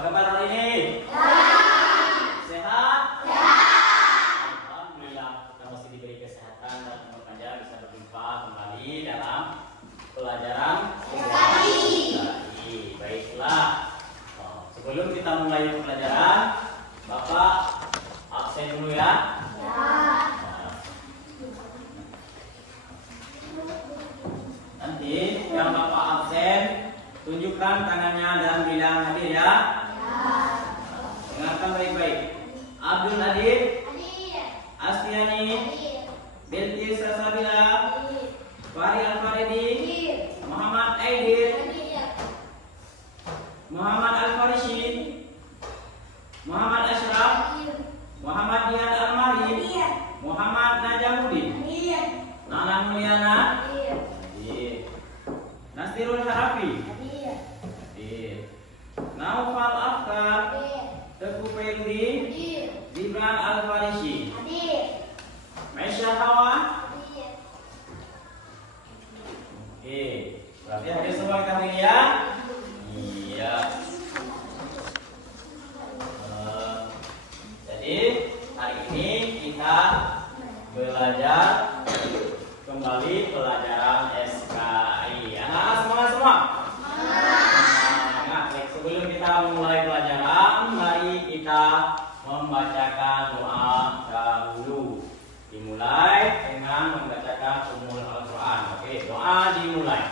kabar hari ini? Sehat? Alhamdulillah, kita masih diberi kesehatan dan umur panjang bisa berjumpa kembali dalam pelajaran Islami. Baiklah. Sebelum kita mulai pelajaran, Bapak absen dulu ya. Nanti yang Bapak absen, tunjukkan tangannya dan bilang hadir ya. Dengarkan baik-baik. Abdul hadir. Astiani. Binti Sasabila. Fahri Al-Faridi. Muhammad Aidil. Muhammad Al-Farisi. Muhammad Ashraf. Muhammad Dian Al-Mari. Muhammad Najamuddin. Nana Mulyana. Nastirul Harafi. Naufal Afkar. Teguh Fendi. Gibran Al-Farisi. Maisha Hawa. Oke, berarti hadir semua kita ini ya. Iya. Jadi hari ini kita belajar kembali pelajaran SKI. Anak-anak semangat semua. Nah, sebelum kita memulai pelajaran, mari kita membacakan doa dahulu. Dimulai dengan membacakan Ummul Al-Quran. Oke, doa dimulai.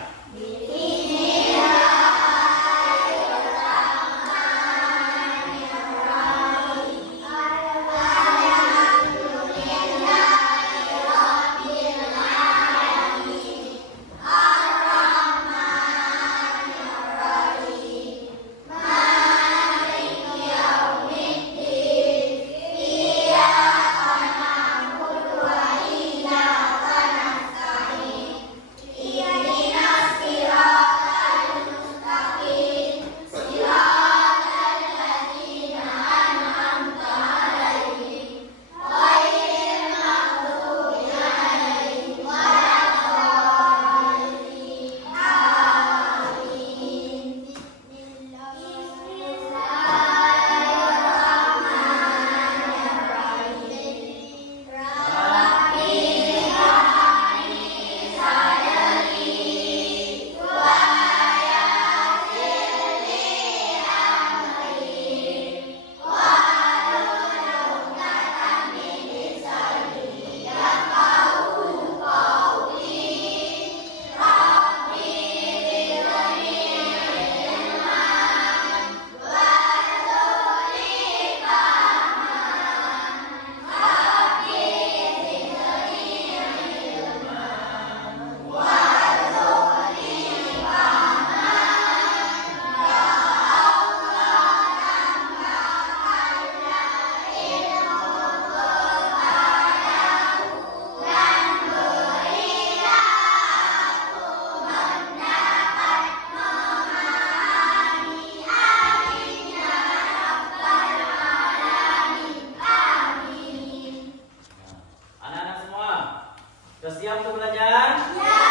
Siap untuk belajar? Ya.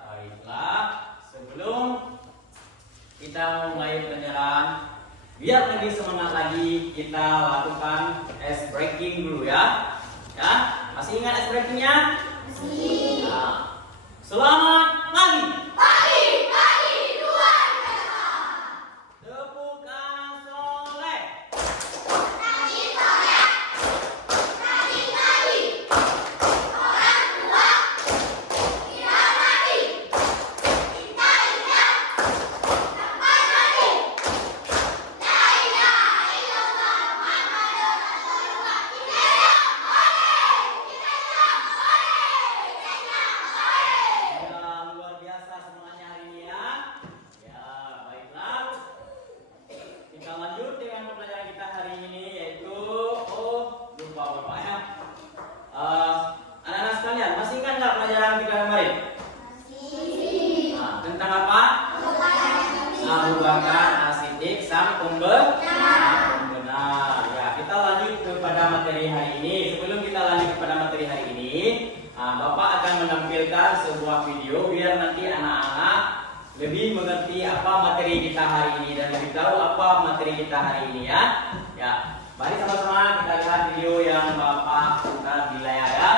Baiklah, sebelum kita mulai pelajaran, biar lebih semangat lagi, kita lakukan ice breaking dulu ya. Ya, masih ingat ice breakingnya? Masih. Nah, selamat pagi. Anak-anak sekalian, masih ingat nggak pelajaran kita kemarin? Masih. Nah, tentang apa? Abu Bakar As-Siddiq sang pembenar. Ya, kita lanjut kepada materi hari ini. Sebelum kita lanjut kepada materi hari ini, Bapak akan menampilkan sebuah video biar nanti anak-anak lebih mengerti apa materi kita hari ini dan lebih tahu apa materi kita hari ini ya. Ya, mari sama-sama kita lihat video yang Bapak putar di layar ya.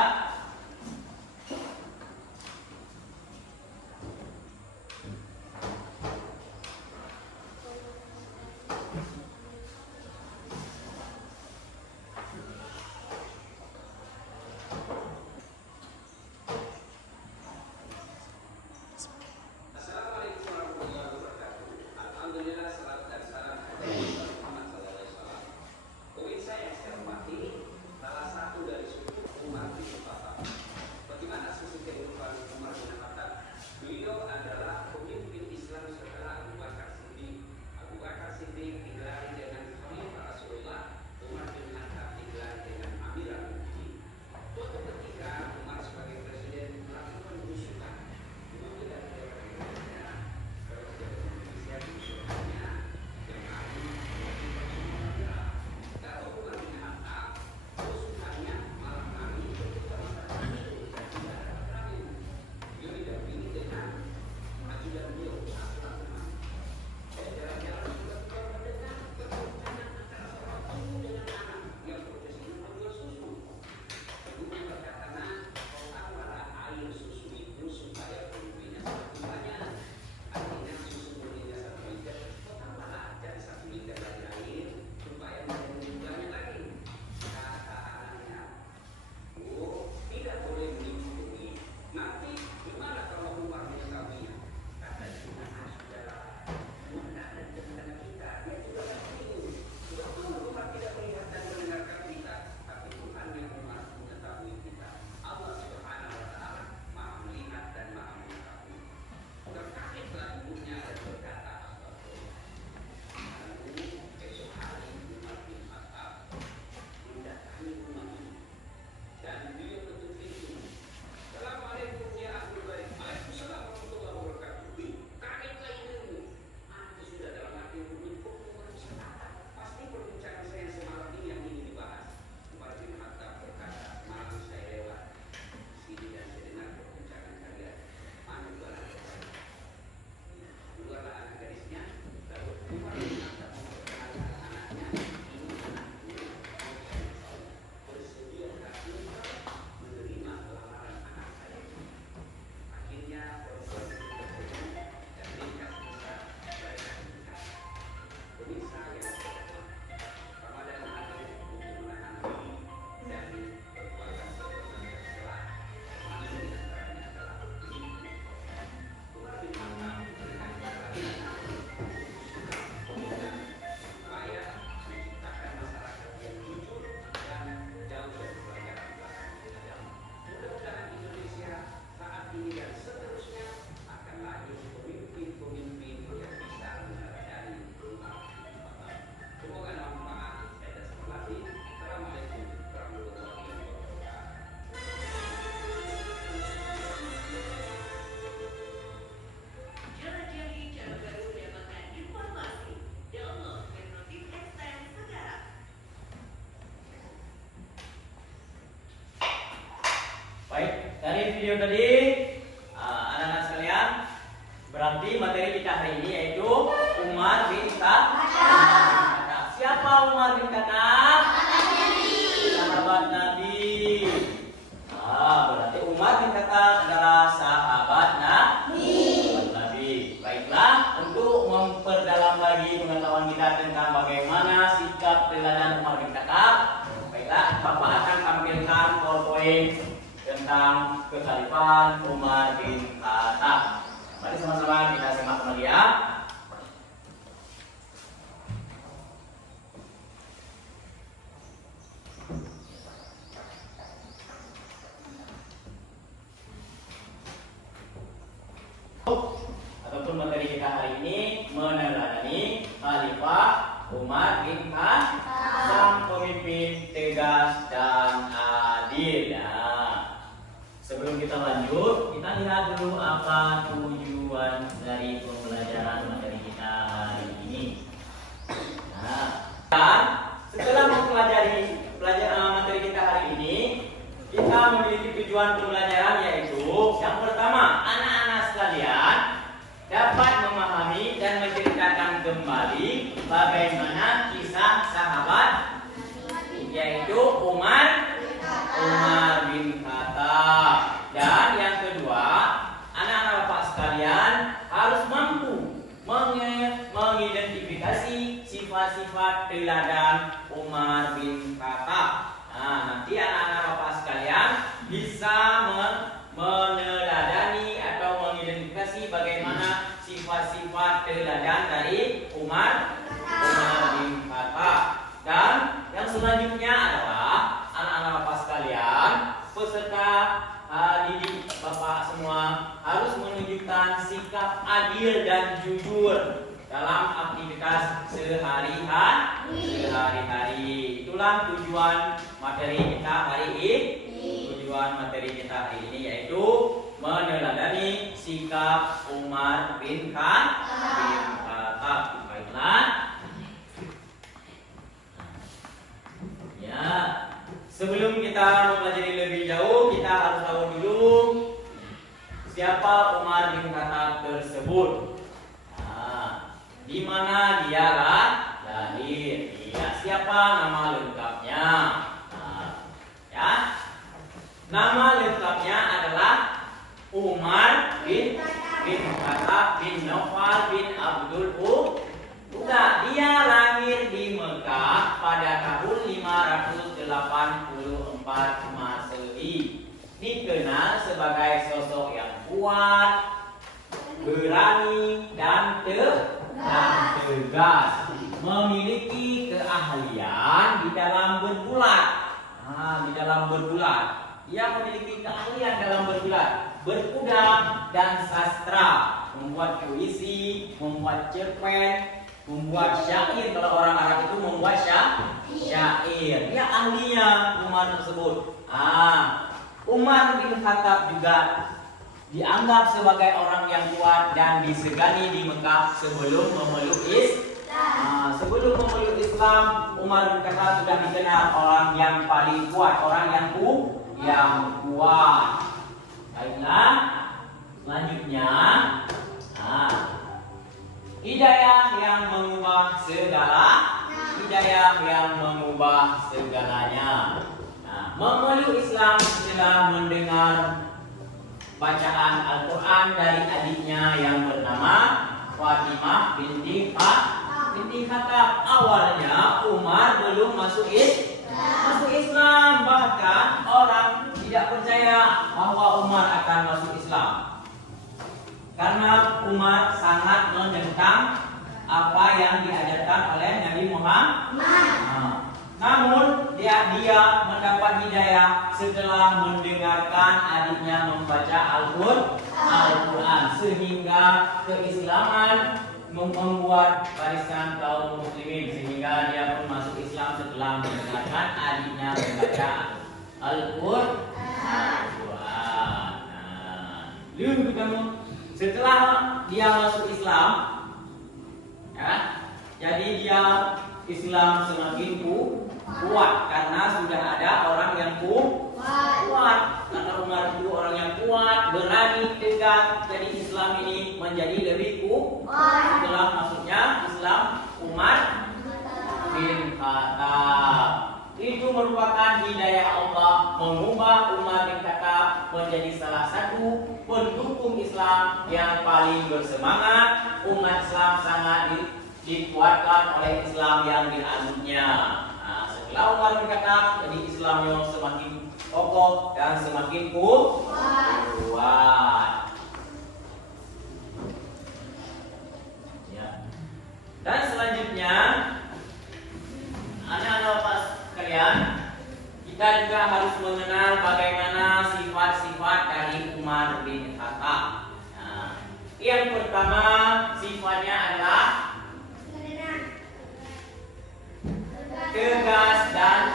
Baik, dari video tadi anak-anak sekalian, berarti materi kita hari ini yaitu Umar bin Khattab. Siapa Umar bin Khattab? Sahabat Nabi. Berarti Umar bin Khattab adalah sahabat Nabi. Baiklah, untuk memperdalam lagi pengetahuan kita tentang bagaimana sikap teladan Umar bin Khattab, baiklah, Bapak akan tampilkan PowerPoint tentang kekhalifahan Umar bin Khattab. Mari sama-sama kita simak kembali ya. Ataupun materi kita hari ini meneladani Khalifah Umar bin Khattab, sang pemimpin tegas dan adil. Sebelum kita lanjut, kita lihat dulu apa tujuan dari pembelajaran materi kita hari ini. Dan setelah mempelajari materi kita hari ini, kita memiliki tujuan pembelajaran yaitu yang pertama, anak-anak sekalian dapat materi kita hari ini. Tujuan materi kita hari ini yaitu meneladani sikap Umar bin Khattab. Baiklah. Ya, sebelum kita mempelajari lebih jauh, kita harus tahu dulu siapa Umar bin Khattab tersebut. Nah, di mana dia lahir? Siapa nama lengkapnya? Nah, ya, nama lengkapnya adalah Umar bin Khattab bin Naufal bin Abdul Uzza. Dia lahir di Mekah pada tahun 584 Masehi. Dikenal sebagai sosok yang kuat, berani dan tegas, memiliki keahlian di dalam bergulat. Dia memiliki keahlian dalam bergulat, berkuda dan sastra, membuat puisi, membuat cerpen, membuat syair. Kalau orang Arab itu membuat syair. Dia ahlinya Umar tersebut. Umar bin Khattab juga dianggap sebagai orang yang kuat dan disegani di Mekah sebelum memeluk Islam. Umar bin Khattab sudah dikenal orang yang paling kuat, orang yang kuat. Baiklah, selanjutnya, hidayah yang mengubah segalanya. Memeluk Islam setelah mendengar bacaan Al-Quran dari adiknya yang bernama Fatimah binti Khattab. Awalnya Umar belum masuk Islam, bahkan orang tidak percaya bahwa Umar akan masuk Islam karena Umar sangat menentang apa yang diajarkan oleh Nabi Muhammad. Namun dia mendapat hidayah setelah mendengarkan adiknya membaca Al-Quran, sehingga keislaman membuat barisan kaum muslimin, sehingga dia pun masuk Islam setelah mendengarkan adiknya membaca Al-Quran. Setelah dia masuk Islam, jadi dia Islam semakin kuat karena sudah ada orang yang kuat. Karena Umar itu orang yang kuat, berani, tegas. Jadi Islam ini menjadi lebih kuat setelah masuknya Islam Umar bin Khattab. Itu merupakan hidayah Allah mengubah Umar bin Khattab menjadi salah satu pendukung Islam yang paling bersemangat. Umat Islam sangat dikuatkan oleh Islam yang dianutnya. Setelah Umar bin Khattab, jadi Islam yang semakin kokoh dan semakin kuat. Ya. Dan selanjutnya, anak-anak Bapak sekalian, kita juga harus mengenal bagaimana sifat-sifat dari Umar bin Khattab. Yang pertama sifatnya adalah tegas dan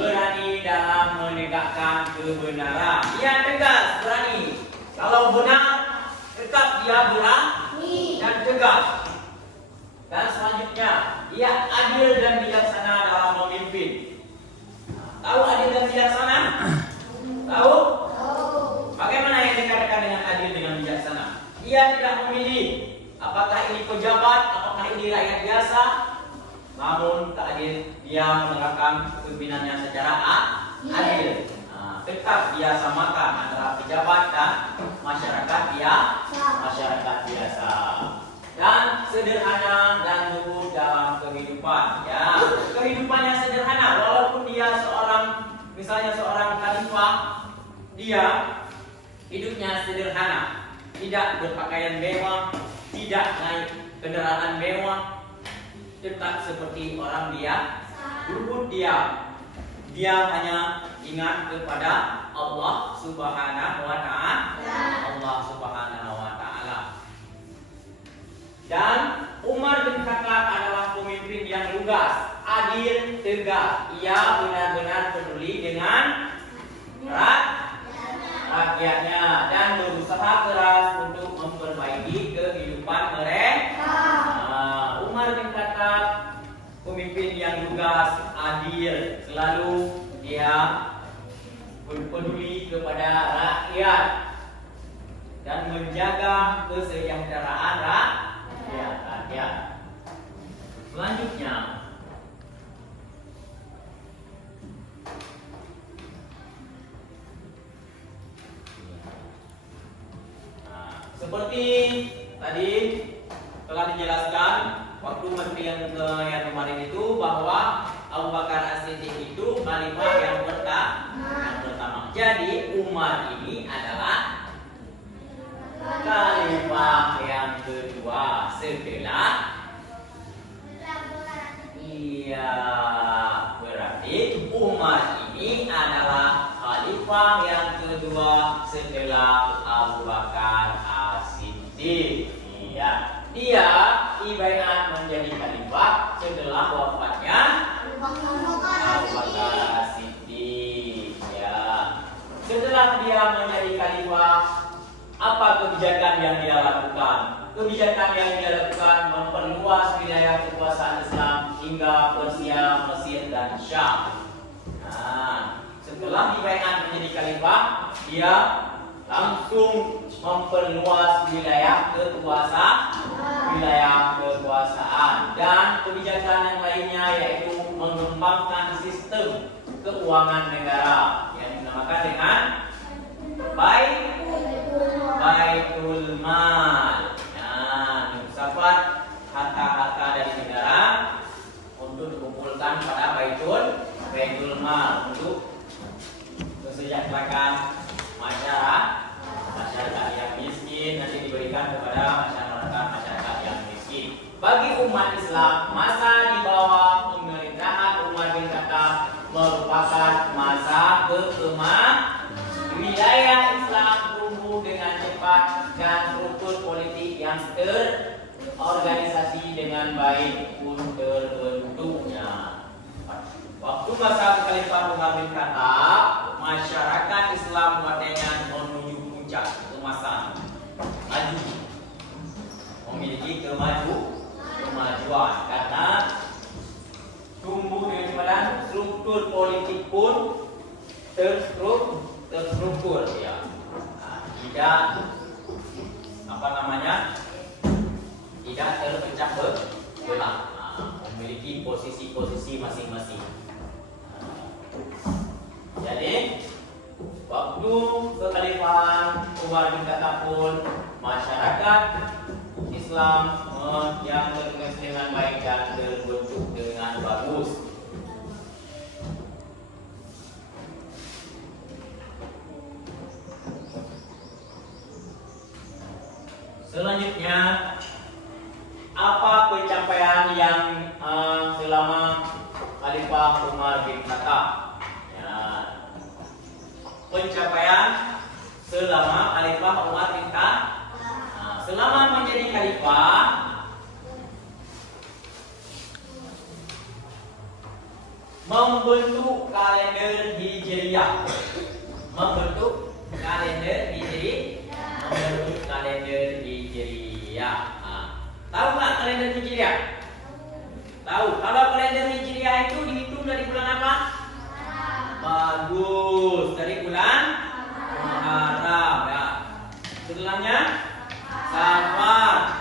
berani dalam menegakkan kebenaran. Dia tegas, berani. Kalau benar, tetap dia berani dan tegas. Dan selanjutnya, dia adil dan bijaksana dalam memimpin. Tahu adil dan bijaksana? Tahu? Bagaimana yang dikatakan dengan adil dengan bijaksana? Dia tidak memilih apakah ini pejabat, apakah ini rakyat biasa. Namun dia menerapkan kepemimpinannya secara adil. Tetap dia samakan antara pejabat dan masyarakat biasa. Dan sederhana dan lembut dalam kehidupan. Ya, kehidupannya sederhana walaupun dia misalnya seorang khalifah, dia hidupnya sederhana, tidak berpakaian mewah, tidak naik kendaraan mewah. Tetap seperti orang lembut dia hanya ingat kepada Allah Subhanahu wa Ta'ala. Dan Umar bin Khattab adalah pemimpin yang lugas. adil, tegas. Ia benar-benar peduli dengan rakyatnya dan berusaha keras untuk memperbaiki kehidupan mereka. Umar bin Khattab pemimpin yang lugas, adil, selalu dia peduli kepada rakyat dan menjaga kesejahteraan rakyat. Selanjutnya, seperti tadi telah dijelaskan waktu menteri yang kemarin itu bahwa Abu Bakar As-Siddiq itu khalifah yang pertama. Jadi Umar ini adalah khalifah yang kedua setelah berarti Umar ini adalah khalifah yang kedua setelah Abu Bakar As-Siddiq. Dia dibaiat menjadi khalifah setelah wafatnya Abu Bakar As-Siddiq. Setelah dia menjadi khalifah, apa kebijakan yang dia lakukan? Kebijakan yang dia lakukan memperluas wilayah kekuasaan Islam hingga Persia, Mesir, dan Syam. Setelah dibaiat menjadi khalifah, dia langsung memperluas wilayah kekuasaan dan kebijakan yang lainnya, yaitu mengembangkan sistem keuangan negara yang dinamakan dengan Baitul Mal. Filsafat harta-harta dari negara untuk dikumpulkan pada Baitul Mal untuk kesejahteraan masyarakat yang miskin, nanti diberikan kepada masyarakat yang miskin. Bagi umat Islam, masa di bawah pemerintahan Umar bin Khattab merupakan masa berkembang. Wilayah Islam tumbuh dengan cepat dan struktur politik yang terorganisasi dengan baik pun terbentuknya. Waktu masa Khalifah Umar bin Khattab, masyarakat Islam katanya menuju puncak kemasan, maju, memiliki kemajuan karena tumbuh dengan cepat, struktur politik pun terstruktur, ya. Tidak tidak terpecah belah, memiliki posisi-posisi masing-masing. Jadi waktu kekhalifahan Umar bin Khattab pun masyarakat Islam yang terorganisasi dengan baik dan terbentuk dengan bagus. Selanjutnya, apa pencapaian yang selama Khalifah Umar bin Khattab? Pencapaian selama Khalifah Umar bin Khattab. Selama menjadi khalifah, membentuk kalender Hijriyah. Tahu nggak kalender Hijriyah? Tahu. Kalau kalender Hijriyah itu dihitung dari bulan apa? Bagus, dari bulan Muharram, ya. Setelahnya Safar.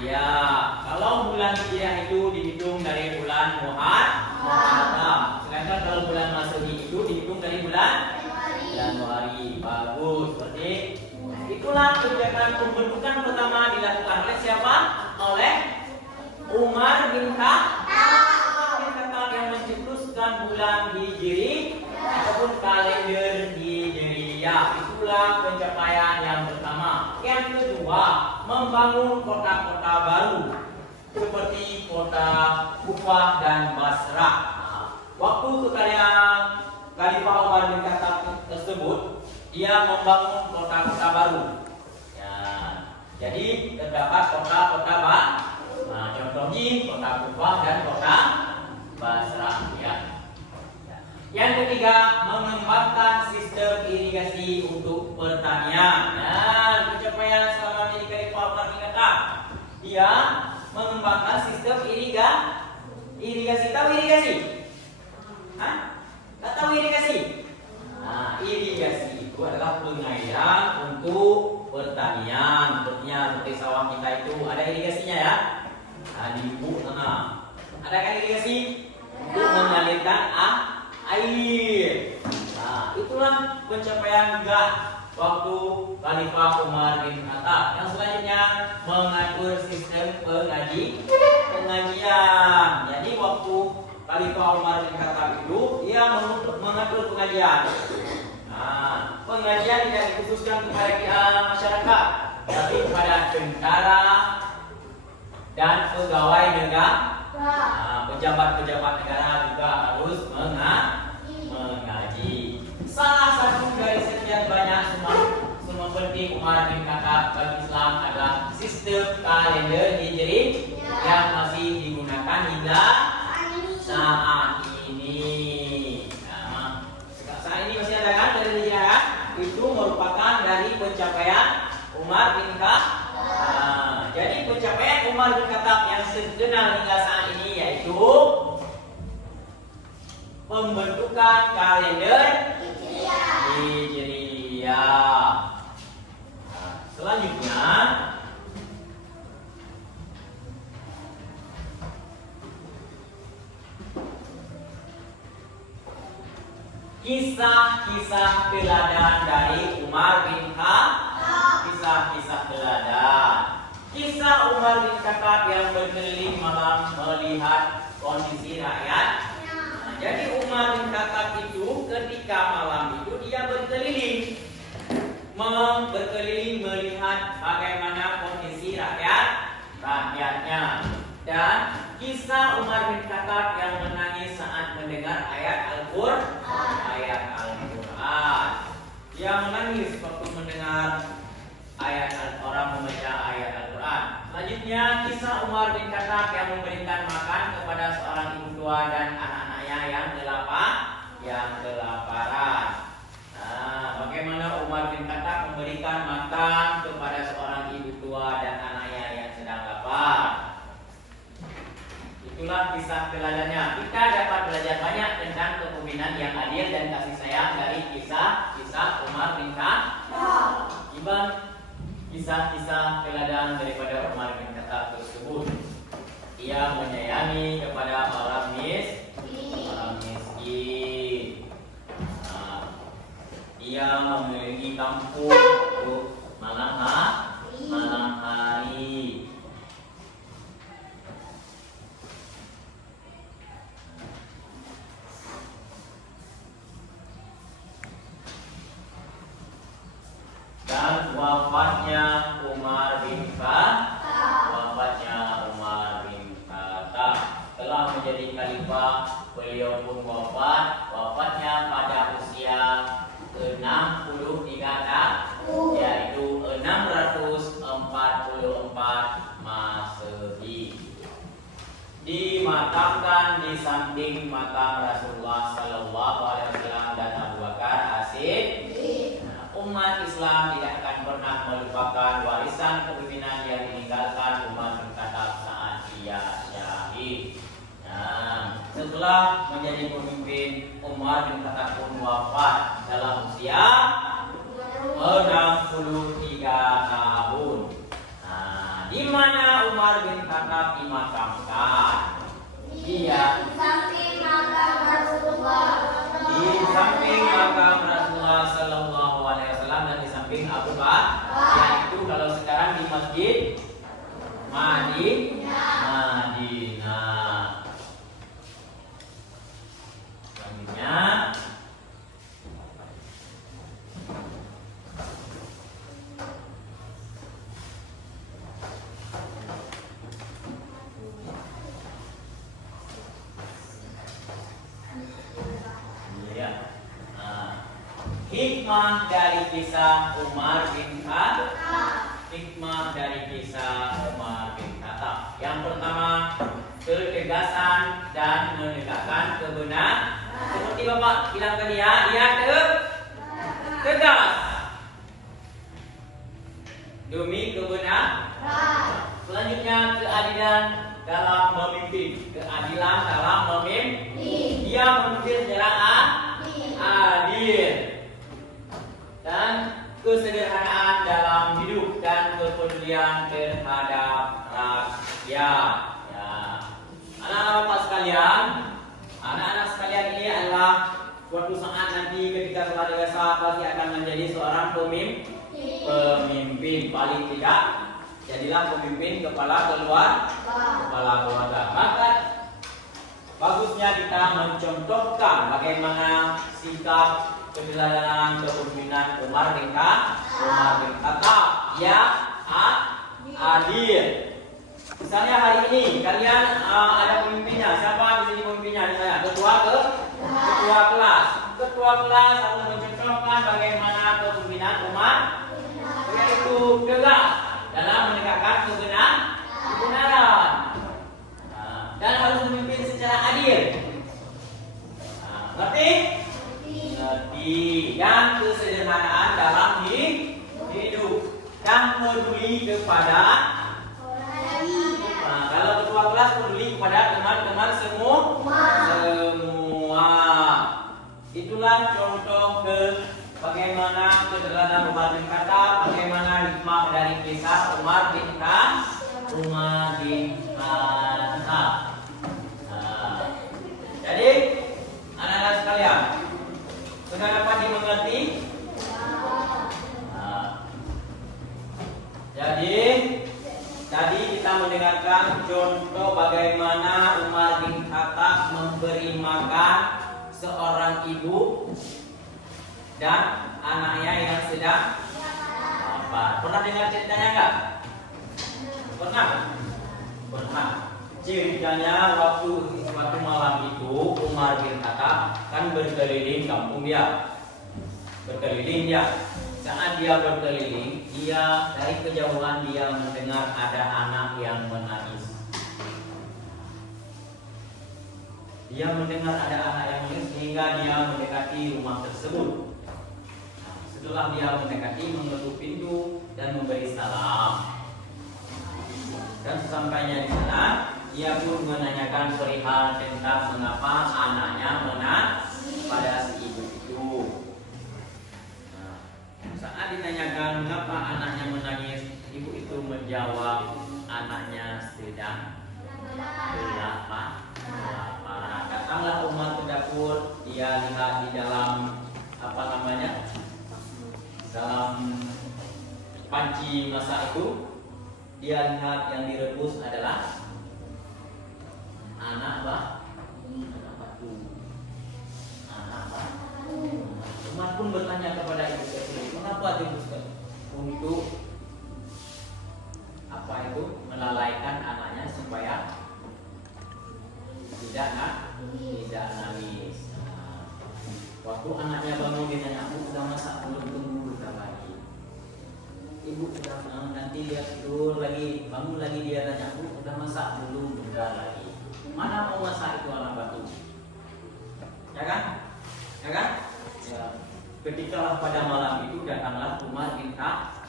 Iya, kalau bulan Hijriah itu dihitung dari bulan Muharram. Sedangkan kalau bulan Masehi itu dihitung dari bulan Januari. Bagus, seperti itulah kebijakan pembentukan pertama dilakukan oleh siapa? Oleh Umar bin Khattab yang mencetuskan bulan Hijri ataupun kalender Hijriyah. Itulah pencapaian yang pertama. Yang kedua, membangun kota-kota baru seperti kota Kufah dan Basrah. Waktu Khalifah Umar bin Khattab tersebut dia membangun kota-kota baru. Ya, jadi terdapat kota-kota baru. Nah, contohnya kota Kufah dan kota Basrah. Ya. Yang ketiga, mengembangkan sistem irigasi untuk pertanian. Nah, pencapaian selama ini Khalifah Umar bin Khattab, dia mengembangkan sistem irigasi. Tahu irigasi? Hah? Tak tahu irigasi? Nah, irigasi itu adalah pengairan untuk pertanian. Sepertinya seperti sawah kita itu ada irigasinya ya. Nah, di bubuk sana. Ada kan irigasi? Untuk mengalirkan air. Nah, itulah pencapaian juga waktu Khalifah Umar bin Khattab. Yang selanjutnya mengatur sistem pengajian. Jadi waktu Khalifah Umar bin Khattab itu dia mengatur pengajian. Nah, pengajian tidak dikhususkan kepada masyarakat, tapi kepada tentara dan pegawai negara. Nah, pejabat-pejabat negara juga harus mengaji. Salah satu dari sekian banyak semua penting Umar bin Khattab bagi Islam adalah sistem kalender Hijri yang masih digunakan hingga saat ini. Nah, saat ini masih ada kan kalender Hijri kan? Itu merupakan dari pencapaian Umar bin Khattab. Nah, jadi pencapaian Umar bin Khattab yang terkenal hingga saat ini yaitu pembentukan kalender Hijriyah. Nah, selanjutnya kisah-kisah teladan dari Umar bin Khattab. Kisah-kisah teladan. Kisah Umar bin Khattab yang berkeliling malam melihat kondisi rakyat. Jadi Umar bin Khattab itu ketika malam itu dia berkeliling melihat bagaimana kondisi rakyatnya. Dan kisah Umar bin Khattab yang menangis saat mendengar ayat Al-Quran. Dia menangis waktu mendengar orang membaca ayat Al-Quran. Selanjutnya kisah Umar bin Khattab yang memberikan makan kepada seorang ibu tua dan anak-anaknya yang kelaparan. Nah, bagaimana Umar bin Khattab memberikan makan kepada seorang ibu tua dan anaknya yang sedang lapar. Itulah kisah teladannya. Kita dapat belajar banyak tentang kepemimpinan yang adil dan kasih sayang dari kisah Umar bin Khattab. Kisah-kisah teladan daripada Umar bin Khattab tersebut. Ia menyayangi kepada orang miskin. Ia memiliki kampung untuk malam hari. Dan wafatnya Umar bin Khattab. Telah menjadi khalifah, beliau pun wafatnya pada usia 63 tahun, yaitu 644 Masehi. Dimakamkan di samping makam Rasulullah Sallallahu Alaihi Wasallam dan Abu Bakar As-Siddiq. Umat Islam tidak akan pernah melupakan warisan kepemimpinan yang ditinggalkan Umar bin Khattab saat ia syahid. Nah, setelah menjadi pemimpin, Umar bin Khattab pun wafat dalam usia 63 tahun. Nah, di mana Umar bin Khattab dimakamkan? Dia di samping makam Rasulullah Sallallahu Alaihi Wasallam dan di samping Abu Bakar, yaitu kalau sekarang di Masjid Madinah. Selanjutnya Hikmah dari kisah Umar bin Khattab. Hikmah dari kisah Umar bin Khattab. Yang pertama, ketegasan dan menegakkan kebenaran. Seperti Bapak bilang tadi ya, dia tegas demi kebenaran. Selanjutnya, keadilan dalam memimpin. Keadilan dalam memimpin. Dia memimpin secara adil. Dan kesederhanaan dalam hidup dan kepedulian terhadap rakyat. Ya. Anak-anak Bapak sekalian, anak-anak sekalian ini adalah suatu saat nanti ketika telah dewasa pasti akan menjadi seorang pemimpin. Paling tidak jadilah pemimpin kepala keluarga. Maka bagusnya kita mencontohkan bagaimana sikap keteladanan kepemimpinan Umar bin Khattab yang adil. Misalnya hari ini kalian ada pemimpinnya. Siapa di sini pemimpinnya? Misalnya ketua kelas. Ketua kelas harus mencontohkan bagaimana kepemimpinan Umar, yaitu tegas dalam menegakkan kebenaran. Dan harus memimpin secara adil. Ngerti? Dan kesederhanaan dalam hidup dan peduli kepada kalau ketua kelas peduli kepada teman-teman semua. Itulah contoh bagaimana keteladanan Umar bin Khattab, bagaimana hikmah dari kisah Umar bin Khattab. Jadi anak-anak sekalian, sudah dapat dimengerti? Jadi tadi kita mendengarkan contoh bagaimana Umar bin Khattab memberi makan seorang ibu dan anaknya yang sedang lapar. Pernah dengar ceritanya enggak? Pernah. Ceritanya waktu malam itu Umar bin Khattab kan berkeliling kampung dia. Saat dia berkeliling, dia dari kejauhan dia mendengar ada anak yang menangis. Dia mendengar ada anak yang menangis sehingga dia mendekati rumah tersebut. Setelah dia mendekati, mengetuk pintu dan memberi salam. Dan sesampainya di sana, ia pun menanyakan perihal tentang mengapa anaknya menangis pada si ibu itu. Saat ditanyakan mengapa anaknya menangis, ibu itu menjawab anaknya sedang kelaparan. Datanglah Umar ke dapur, dia lihat di dalam dalam panci masak itu, dia lihat yang direbus adalah anak batu. Umar pun bertanya kepada ibu tersebut, mengapa direbuskan? Untuk apa itu? Melalaikan anaknya supaya tidak nangis. Waktu anaknya bangun dia tanya, "Bu, sudah masak belum? Tunggu lagi." Ibu sudah nanti dia tidur lagi, bangun lagi dia tanya, "Bu, sudah masak belum?" Bentar lagi. Mana mau masak itu anak batu? Ya kan? Ya. Ketika pada malam itu datanglah Umar bin Khattab.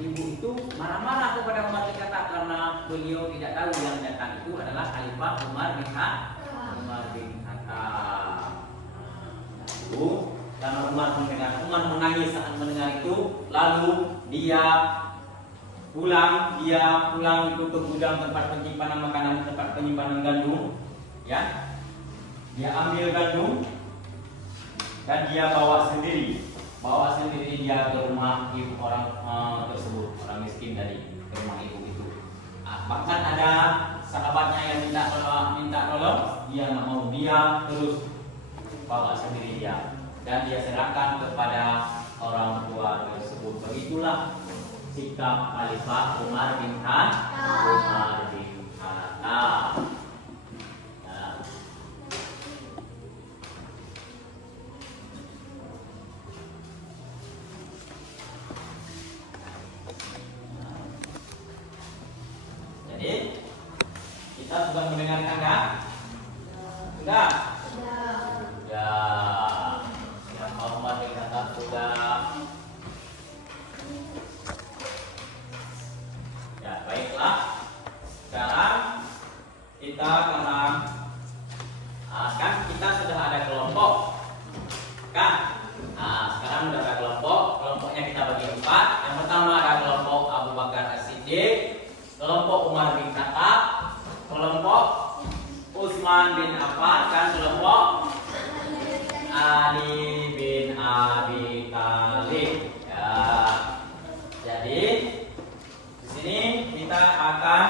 Ibu itu marah-marah kepada Umar bin Khattab karena beliau tidak tahu yang datang itu adalah Khalifah Umar bin Khattab. Karena Umar menangis saat mendengar itu, lalu dia pulang itu ke gudang tempat penyimpanan makanan, tempat penyimpanan gandum, ya. Dia ambil gandum dan dia bawa sendiri dia ke rumah ibu orang tersebut, orang miskin tadi, ke rumah ibu itu. Bahkan ada sahabatnya yang minta tolong, dia nggak mau, dia terus bawa sendiri dia dan dia serahkan kepada orang tua tersebut. Begitulah sikap Khalifah Umar bin Khattab. sudah mendengarkan kan? Sudah? Ya. Yang hormat dikatakan sudah. Ya, baiklah. Sekarang kita akan kan kita sudah ada kelompok. Kan? Nah, sekarang sudah ada kelompok. Kelompoknya kita bagi 4. Yang pertama ada kelompok Abu Bakar As-Siddiq, kelompok Umar bin Khattab, kelompok Utsman bin Affan, dan kelompok Ali bin Abi Thalib. Ya. Jadi di sini kita akan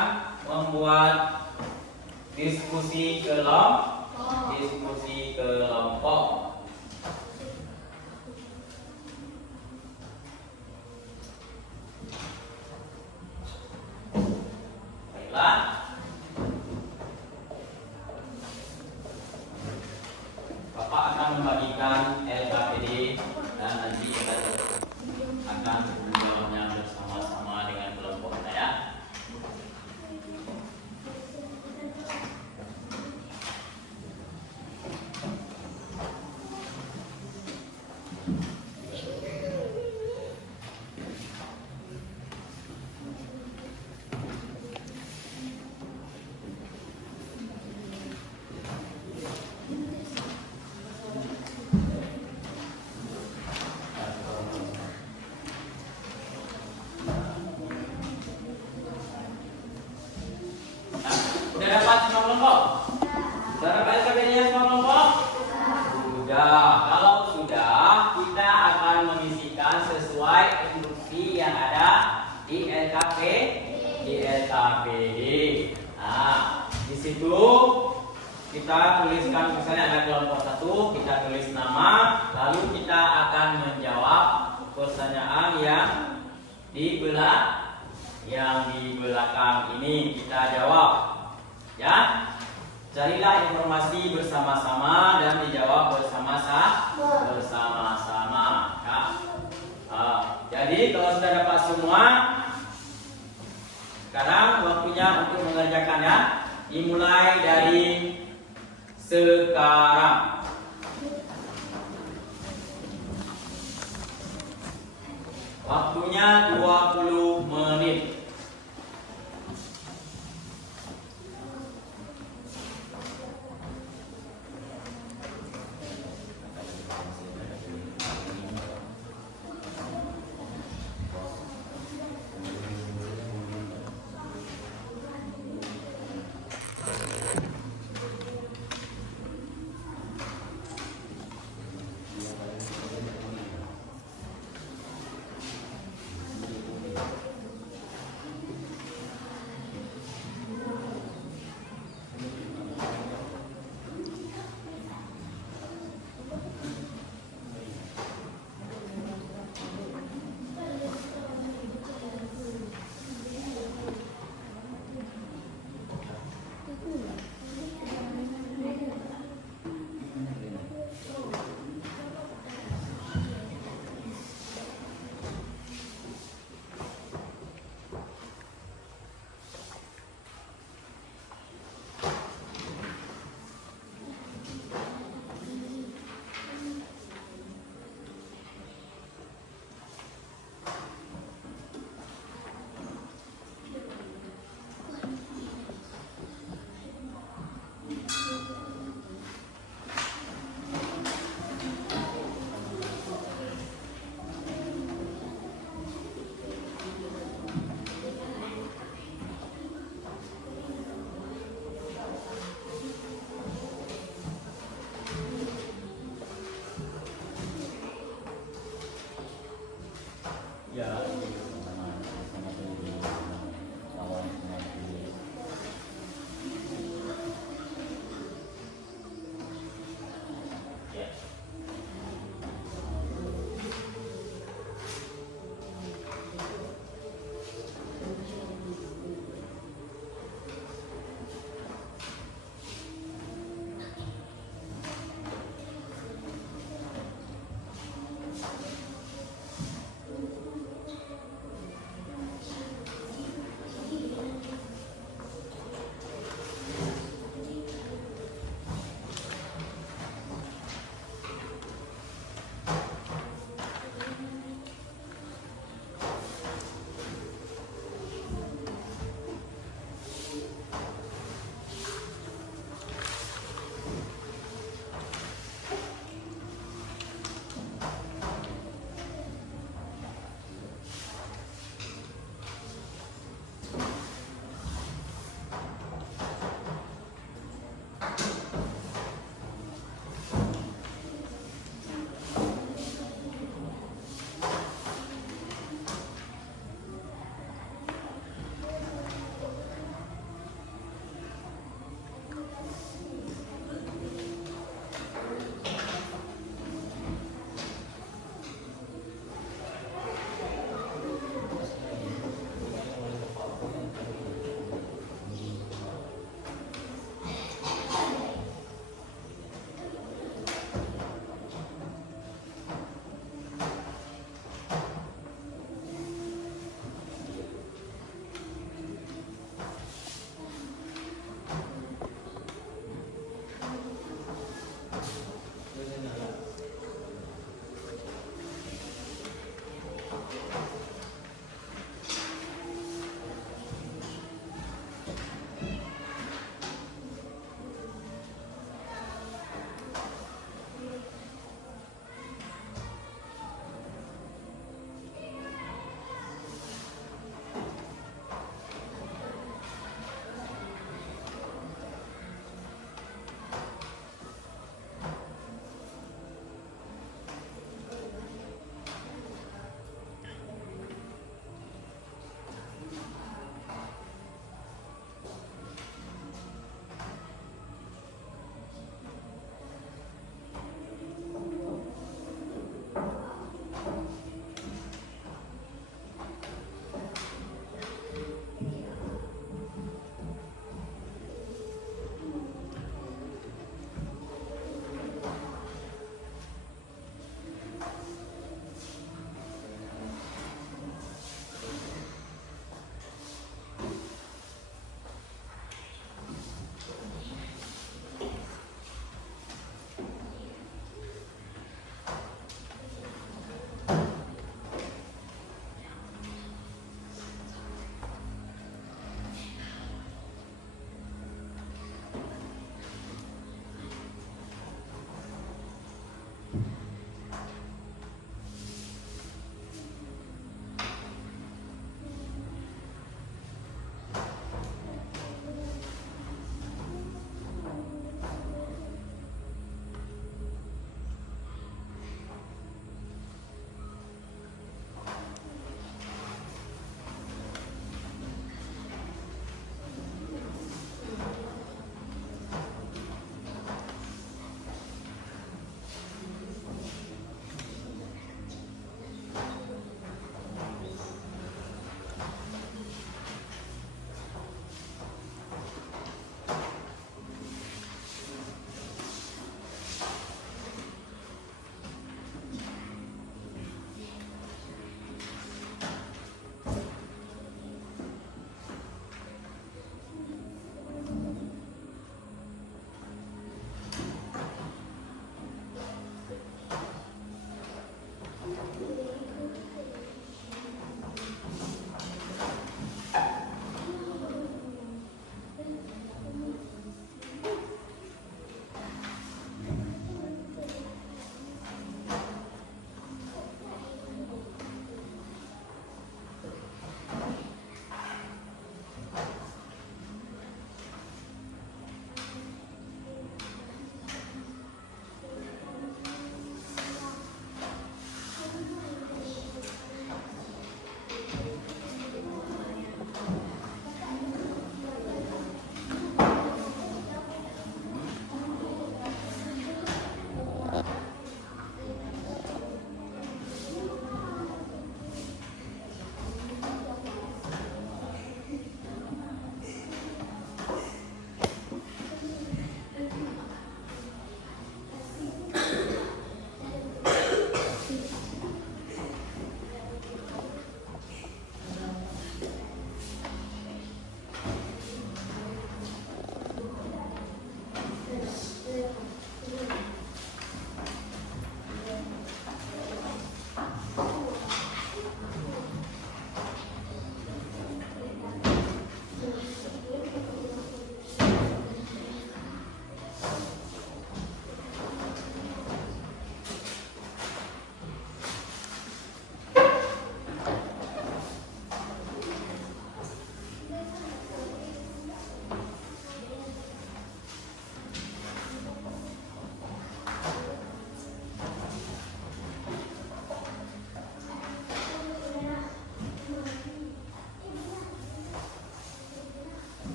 membuat diskusi kelompok. Baiklah. Bapak akan membagikan LKPD dan nanti kita akan menjawabnya bersama-sama dengan kelompok kita ya. Sudah dapat semua kelompok? Sudah dapat LKPD-nya semua kelompok? Sudah. Kalau sudah, kita akan mengisikan sesuai instruksi yang ada di LKPD. Nah, di situ kita tuliskan misalnya ada kelompok 1, kita tulis nama, lalu kita akan menjawab pertanyaan yang di belakang ini kita jawab. Ya, carilah informasi bersama-sama dan dijawab bersama-sama. Ya. Jadi kalau sudah dapat semua, sekarang waktunya untuk mengerjakan ya. Dimulai dari sekarang. Waktunya 20 menit.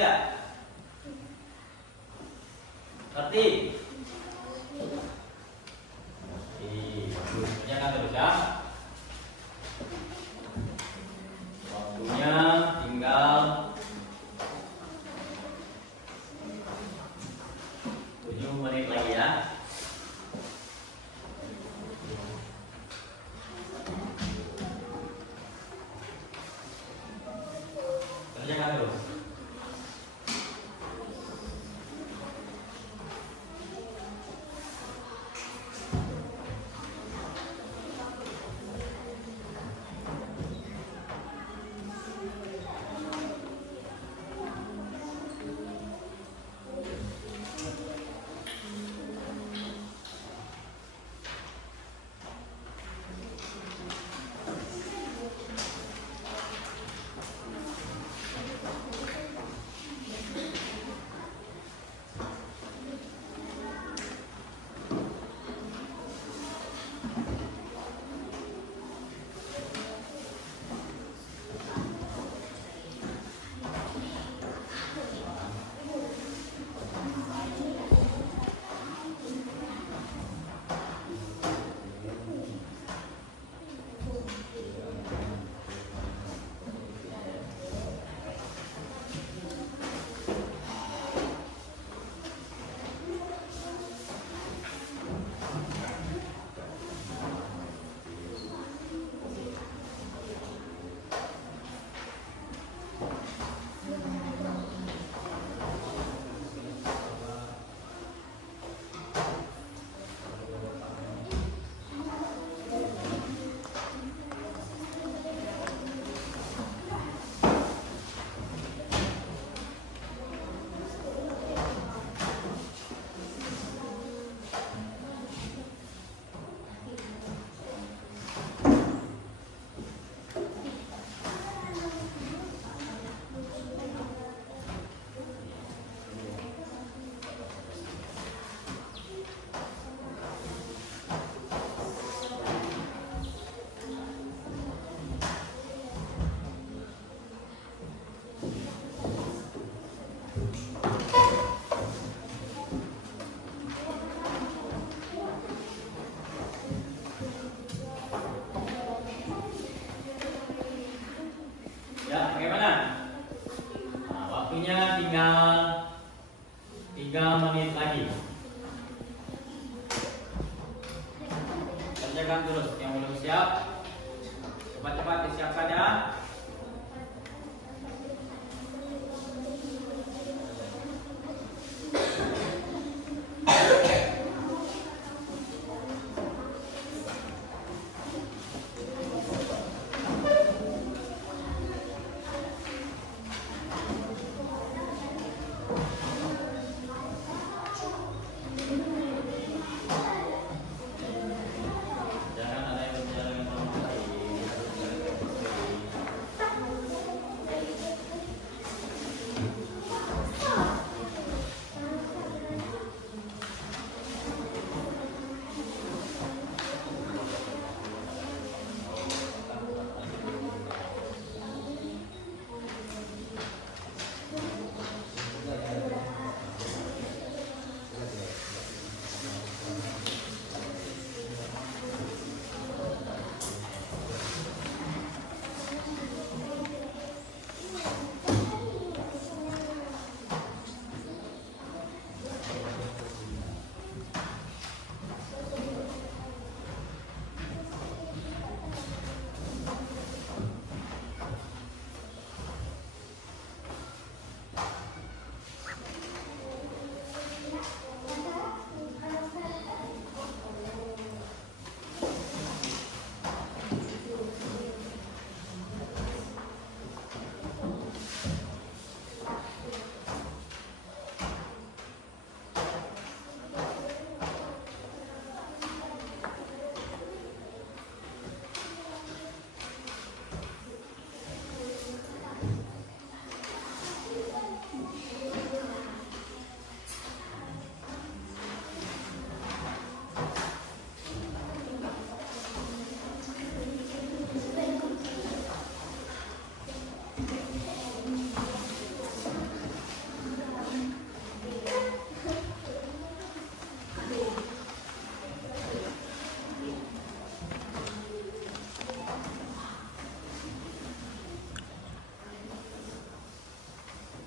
tidak? Ngerti? Kerjakan terus ya. Waktunya tinggal 7 menit lagi ya. Kerjakan terus. Ya, bagaimana? Nah, waktunya tinggal 3 menit lagi. Kerjakan terus. Yang belum siap, cepat-cepat disiapkan ya. Jangan ada yang berbicara dengan orang lain.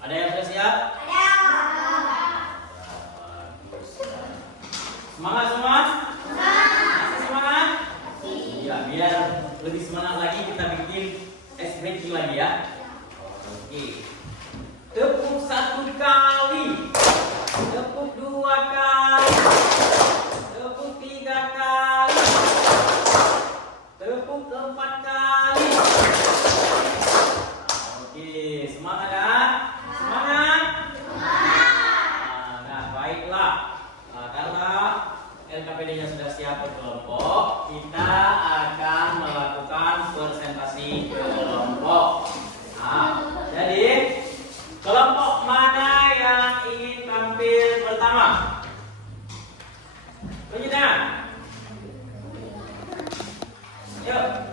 Ada yang sudah siap? Ada. Semangat semua? Masih semangat? Iya, biar lebih semangat lagi kita bikin ice breaking lagi ya. Oke. Tepuk 1 kali. Tepuk 2 kali. Tepuk 3 kali. Tepuk 4 kali. Oke, semangat ya? Semangat? Nah, baiklah. Karena LKPD-nya sudah siap berkelompok, kita akan melakukan presentasi kelompok. Nah, jadi kelompok mana yang ingin tampil pertama? Tunjuk tangan. Yuk.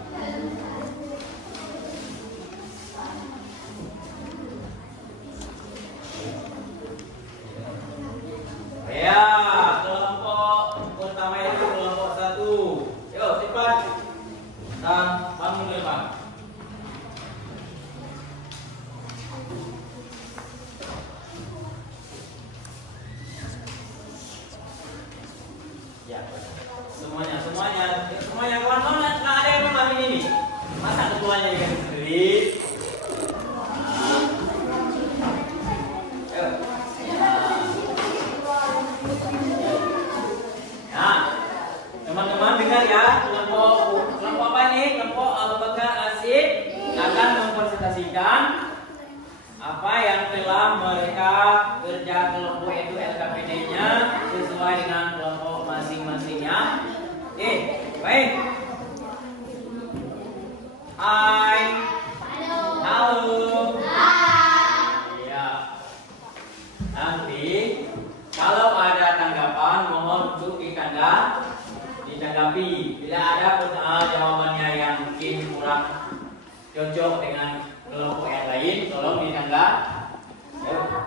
Ya, kelompok pertama itu kelompok 1. Yuk, cepat. Dan bangun ke depan. Ya, semuanya kawan-kawan, nggak ada yang memahami ini. Masa ketuanya yang sendiri? Nah, teman-teman dengar ya, kelompok apa ini? Kelompok Abu Bakar Asyid akan mempresentasikan apa yang telah mereka kerja kelompok itu LKPD-nya sesuai dengan kelompok masing-masingnya. Oke, baik. Hai. Halo. Iya. Nanti kalau ada tanggapan mohon untuk ditanggapi. Bila ada jawabannya yang mungkin kurang cocok dengan kelompok yang lain, tolong ditanggapi.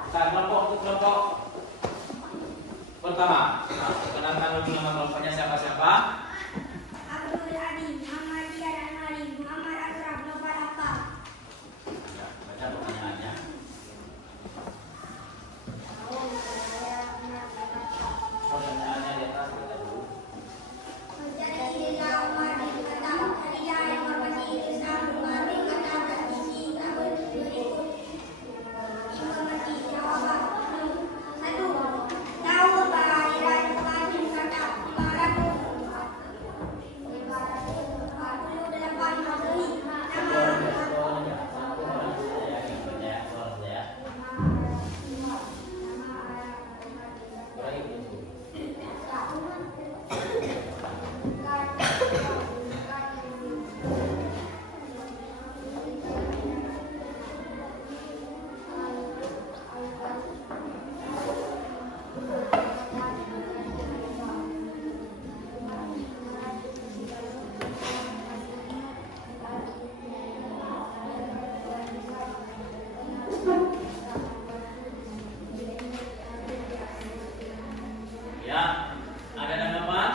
Kelompok pertama. Nah, kenalkan dulu nama kelompoknya siapa-siapa. Abdul Adi, Muhammad Dian Ali, Muhammad Asraf, Nopal Apa. Ya, baca pertanyaannya. Pertanyaannya di atas baca dulu. Mencari ide Umar bin Khattab, Khadijah yang menghormati Islam, Umar bin Khattab dan isi kabel berikut. Informasi jawaban. 1. Tahun kelahiran Umar bin Khattab 548 Masehi. Ya, ada tanggapan?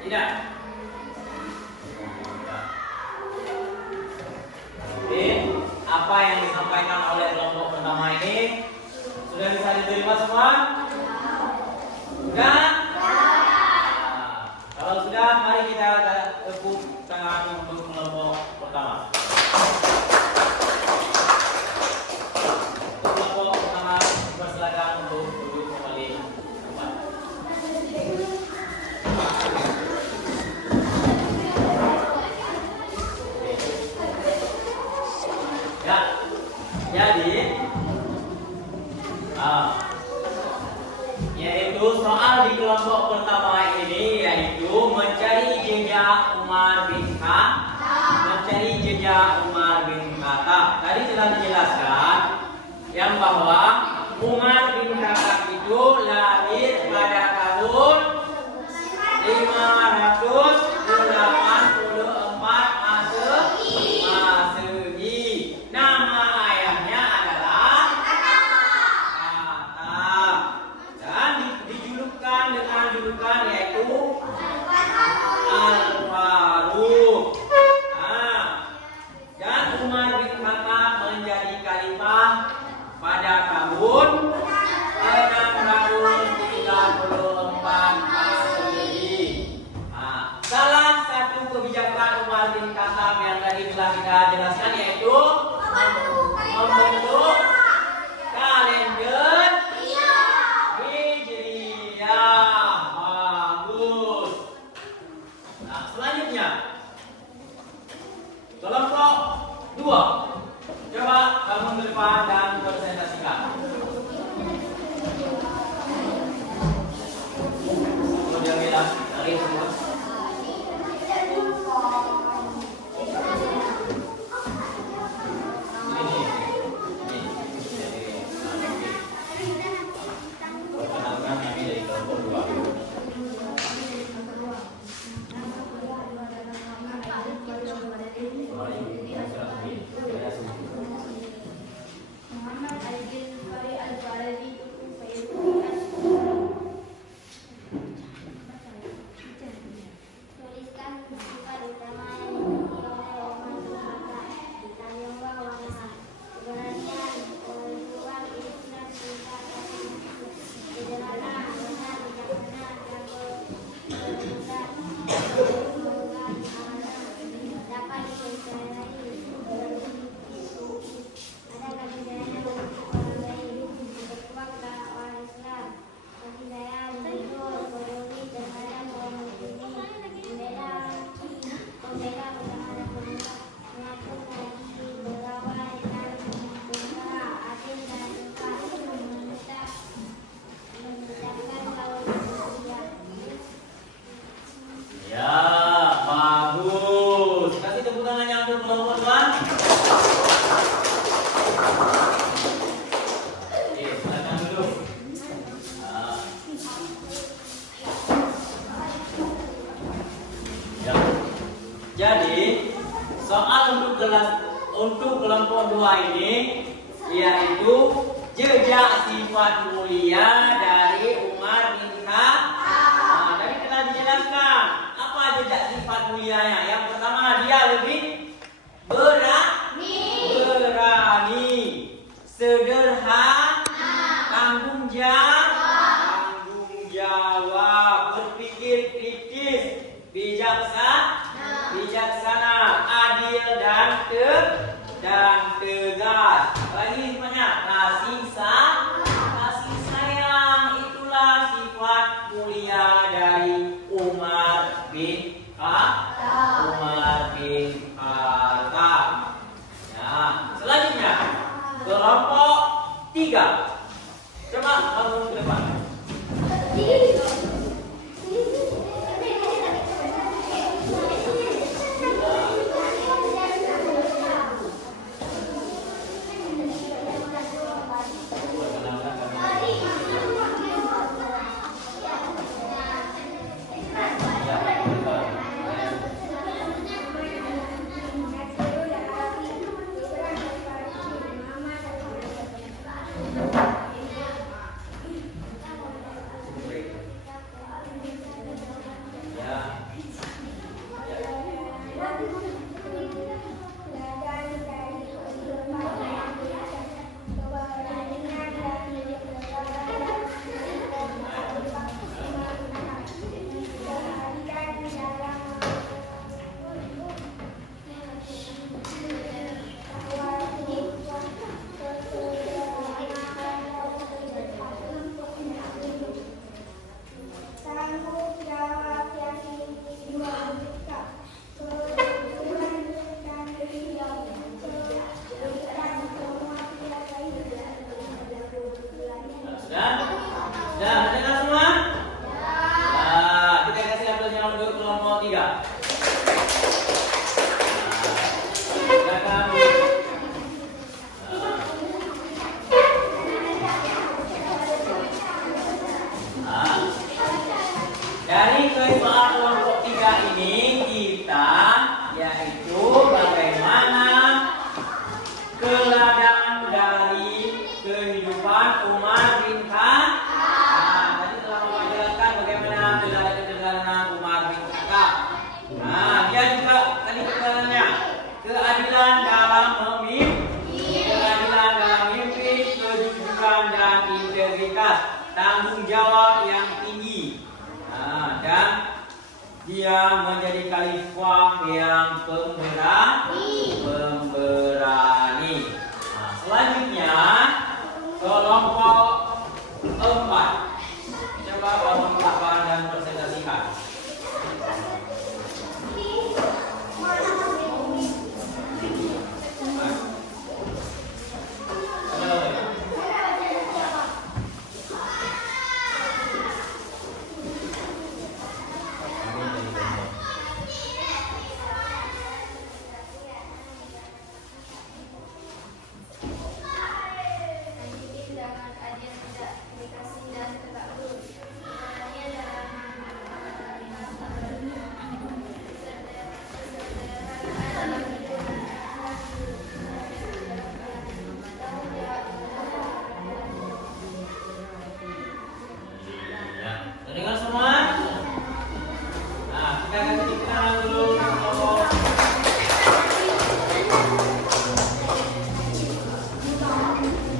Tidak. Oke, apa yang disampaikan oleh kelompok pertama ini sudah bisa diterima semua? Sudah? Nah, kalau sudah, mari kita tepuk tangan untuk kelompok pertama. Kelompok pertama persilakan untuk duduk kembali tempat. Ya, jadi yaitu soal di kelompok pertama ini yaitu mencari jejak Umar bin Khattab. Tadi telah dijelaskan yang bahwa Umar bin Khattab itu lahir pada tahun 584 Masehi. Nama ayahnya adalah Khattab dan dijulukan dengan julukan yaitu Al-Faruq. Dan Umar bin Khattab kebijakan Umar bin Khattab yang tadi telah kita jelaskan, yaitu membentuk kalender Hijriyah. Bagus. Nah, selanjutnya kelompok 2. Coba bangun ke depan dan presentasikan. Jamila, dari semua. Perkenalkan, kami dari kelompok 2. Jadi soal untuk kelompok 2 ini yaitu jejak sifat mulia dari Umar bin Khattab. Nah, tadi telah dijelaskan apa jejak sifat mulianya. Yang pertama, dia lebih berani, sederhana, tanggung jawab, berpikir kritis, bijaksana, adil dan tegas. Lagi sifatnya kasih sayang. Itulah sifat mulia dari Umar bin Khattab. Nah, selanjutnya kelompok 3. Coba bangun ke depan. Dari soal kelompok 3 ini kita yaitu bagaimana keladaan dari kehidupan Umar bin Khattab. Tadi telah menjelaskan bagaimana keteladanan Umar bin Khattab. Nah, dia juga tadi keterangannya keadilan dalam memimpin, kejujuran dan integritas, tanggung jawab yang tinggi. Dan dia menjadi khalifah yang pemberani. Nah, selanjutnya kelompok 4. Coba bangun papan dan presentasikan. Dengar semua? Nah, kita akan titikkan dulu kelompok.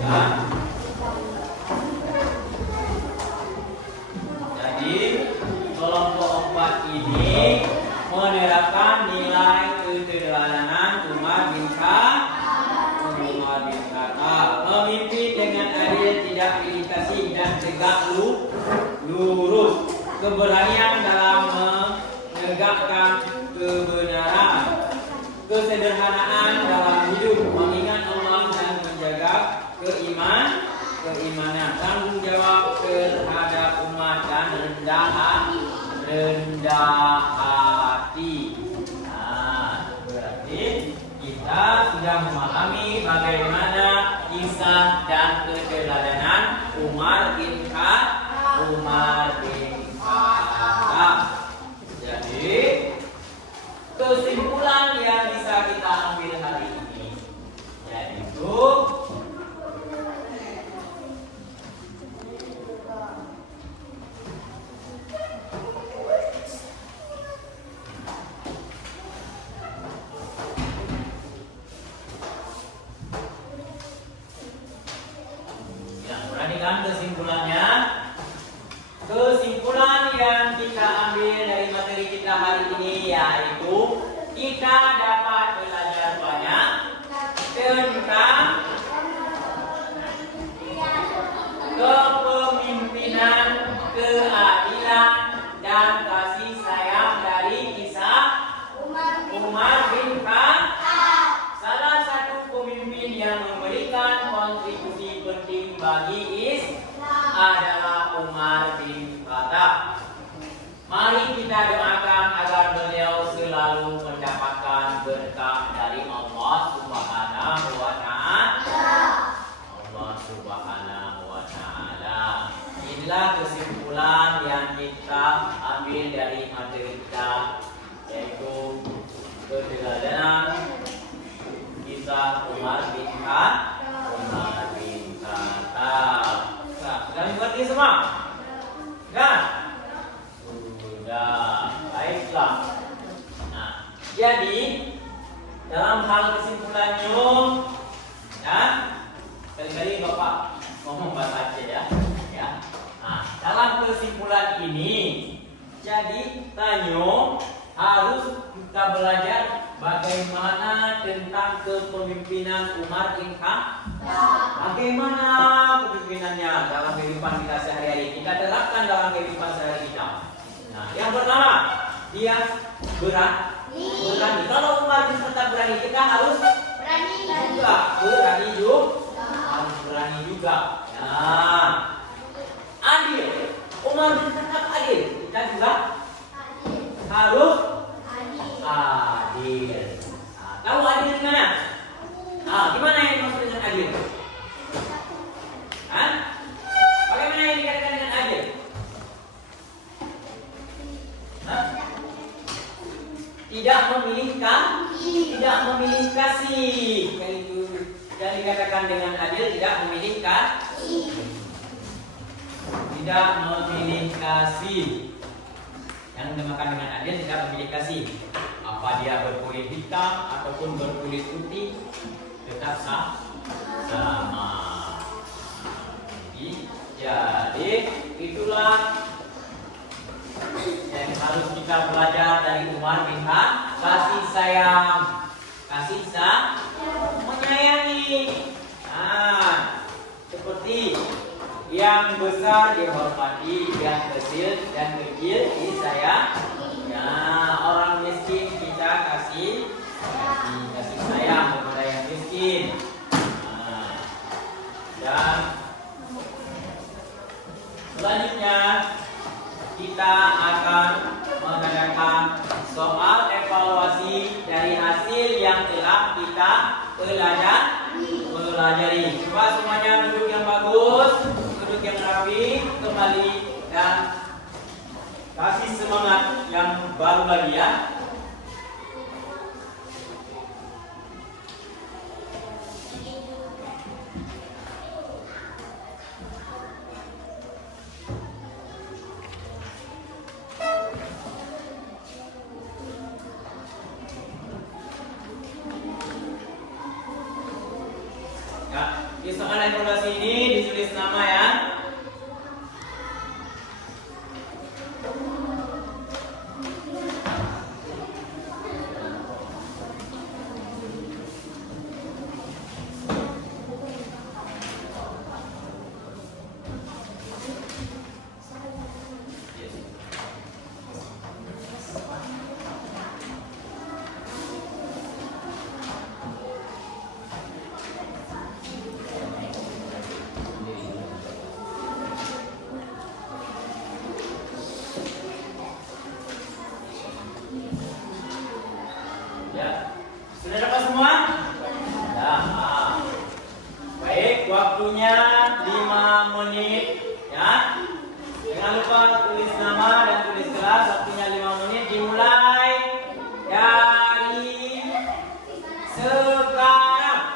Ya. Jadi kelompok 4 ini menerapkan nilai keteladanan Umar bin Khattab, memimpin dengan adil, tidak iritasi dan tegak lurus, keberanian dalam menegakkan kebenaran, kesederhanaan dalam hidup, mengingat Allah dan menjaga keimanan, tanggung jawab terhadap umat dan rendah hati. Nah, berarti kita sudah memahami bagaimana kisah dan keteladanan Umar bin Khattab. Jadi kesimpulan yang bisa kita ambil hari ini yaitu kesimpulan yang kita ambil dari materi kita hari ini yaitu kita dapat belajar banyak tentang kepemimpinan, keadilan, dan kasih sayang dari kisah Umar bin Khattab, salah satu pemimpin yang memberikan kontribusi penting bagi Islam adalah Umar bin Khattab. Mari kita doakan agar beliau selalu mendapatkan berkah dari Allah Subhanahu wa Ta'ala. Allah Subhanahu wa Ta'ala. Inilah kesimpulan yang kita ambil dari materi kita, yaitu keteladanan kisah Umar bin Khattab. Sudah mengerti semua? Sudah? Sudah. Baiklah. Nah, jadi dalam hal kesimpulannya, ya, kali-kali Bapak ngomong bahasa Aceh ya. Nah, dalam kesimpulan ini, jadi Tanyo harus kita belajar bagaimana tentang kepemimpinan Umar bin Khattab. Bagaimana kepemimpinannya dalam kehidupan kita sehari-hari, kita terapkan dalam kehidupan sehari-hari kita. Nah, yang pertama, dia berani. Kalau Umar bin Khattab berani, kita harus berani juga. Nah, adil. Umar bin Khattab adil, kita juga harus adil. Nah, tahu adil di mana? Gimana yang dimaksud dengan adil? Bagaimana yang dikatakan dengan adil? Tidak memilih kasih. Yang dikatakan dengan adil tidak memilih kasih. Tidak memilih kasih. Yang dinamakan dengan adil tidak memilih kasih. Apa dia berkulit hitam ataupun berkulit putih, tetap sama. Jadi itulah yang harus kita belajar dari Umar bin Khattab. kasih sayang. Kasih menyayangi. Nah, seperti yang besar dihormati, yang kecil disayangi. Ya, orang miskin kita kasih sayang kepada yang miskin. Nah, dan selanjutnya kita akan mengadakan soal evaluasi dari hasil yang telah kita pelajari. Coba semuanya duduk yang bagus, duduk yang rapi, kembali dan kasih semangat yang baru lagi ya. Di soal evaluasi ini ditulis nama ya. Ya, sudah dapat semua? Ya. Baik, waktunya 5 menit ya. Jangan lupa tulis nama dan tulis kelas. Waktunya 5 menit dimulai dari sekarang.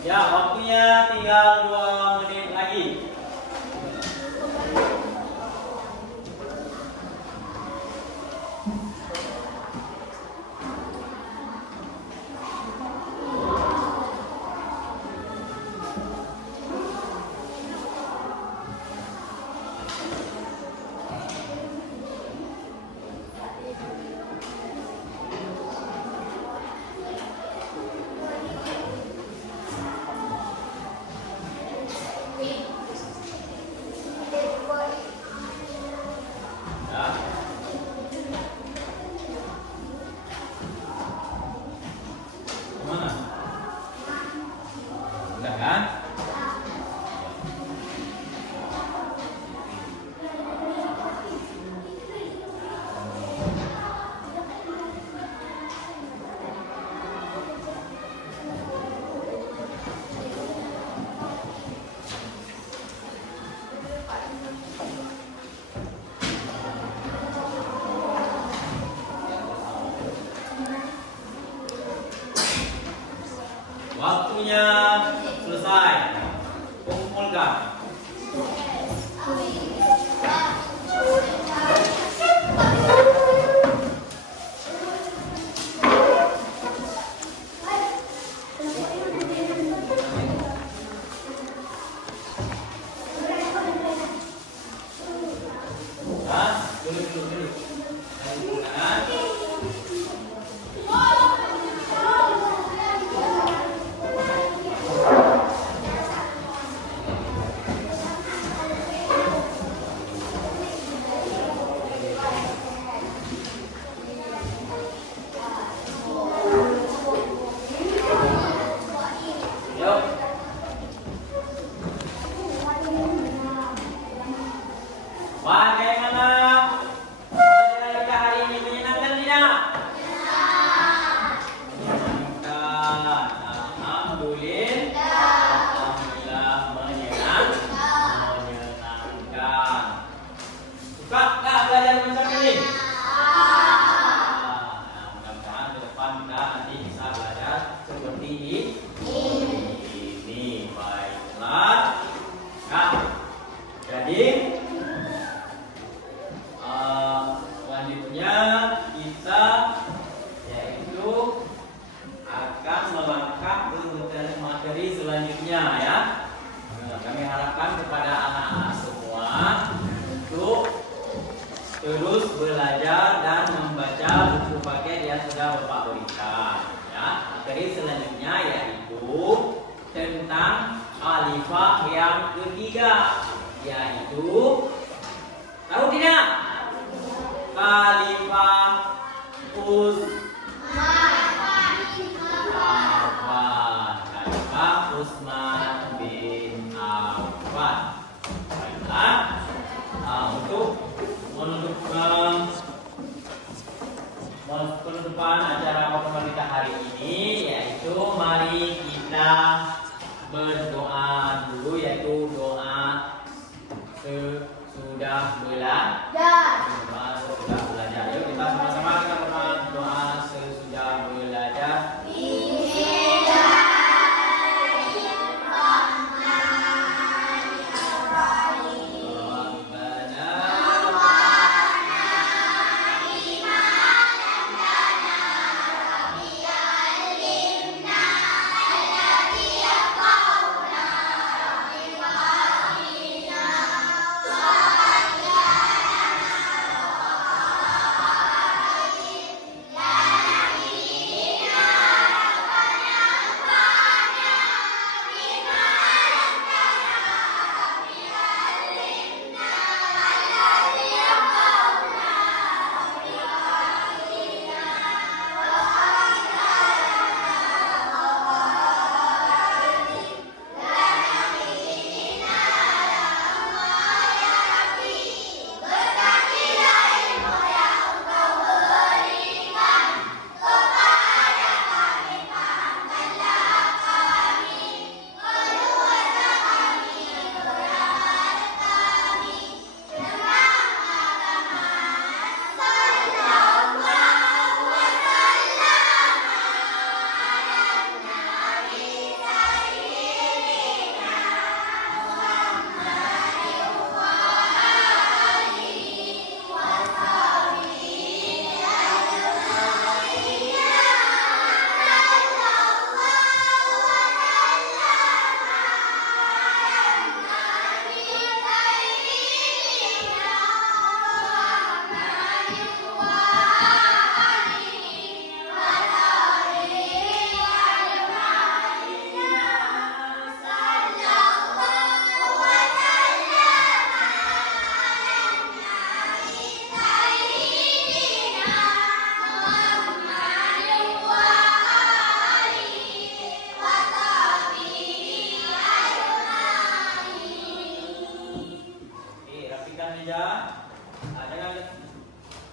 Ya, waktunya tinggal 2 menit lagi. waktunya selesai. Kumpulkan. Dulu. Kanan. Yuk. Bagaimana pelajaran kita hari ini, menyenangkan tidak? Menyenangkan. Alhamdulillah menyenangkan. Suka nggak belajar macam ini? Mudah-mudahan ke depan kita nanti bisa belajar seperti ini. Baiklah. Nah, jadi selanjutnya kita yaitu akan melangkah ke materi selanjutnya ya. Kami harapkan kepada anak-anak semua untuk terus belajar dan membaca buku paket yang sudah Bapak berikan ya. Materi selanjutnya yaitu tentang alifah yang ketiga, yaitu tahu tidak? Khalifah Utsman bin Affan. Baiklah. Untuk penutupan acara pertemuan kita hari ini, yaitu mari kita berdoa dulu, yaitu doa sesudah belajar. Yuk kita sama-sama kita berdoa sesudah belajar.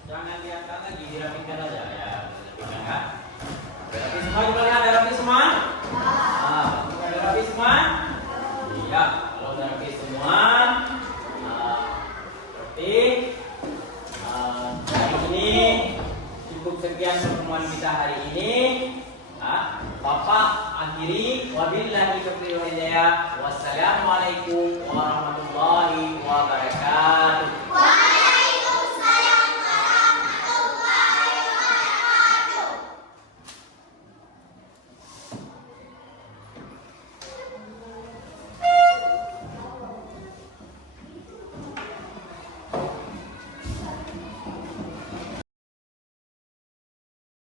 Jangan diangkat lagi, dirapikan aja ya. Dirapikan. Rapi semua, coba lihat ada rapi semua? Ada rapi semua? Iya, kalau udah rapi semua, rapi. Hari ini cukup sekian pertemuan kita hari ini. Bapak akhiri wabillahi taufiq wal hidayah. Wassalamualaikum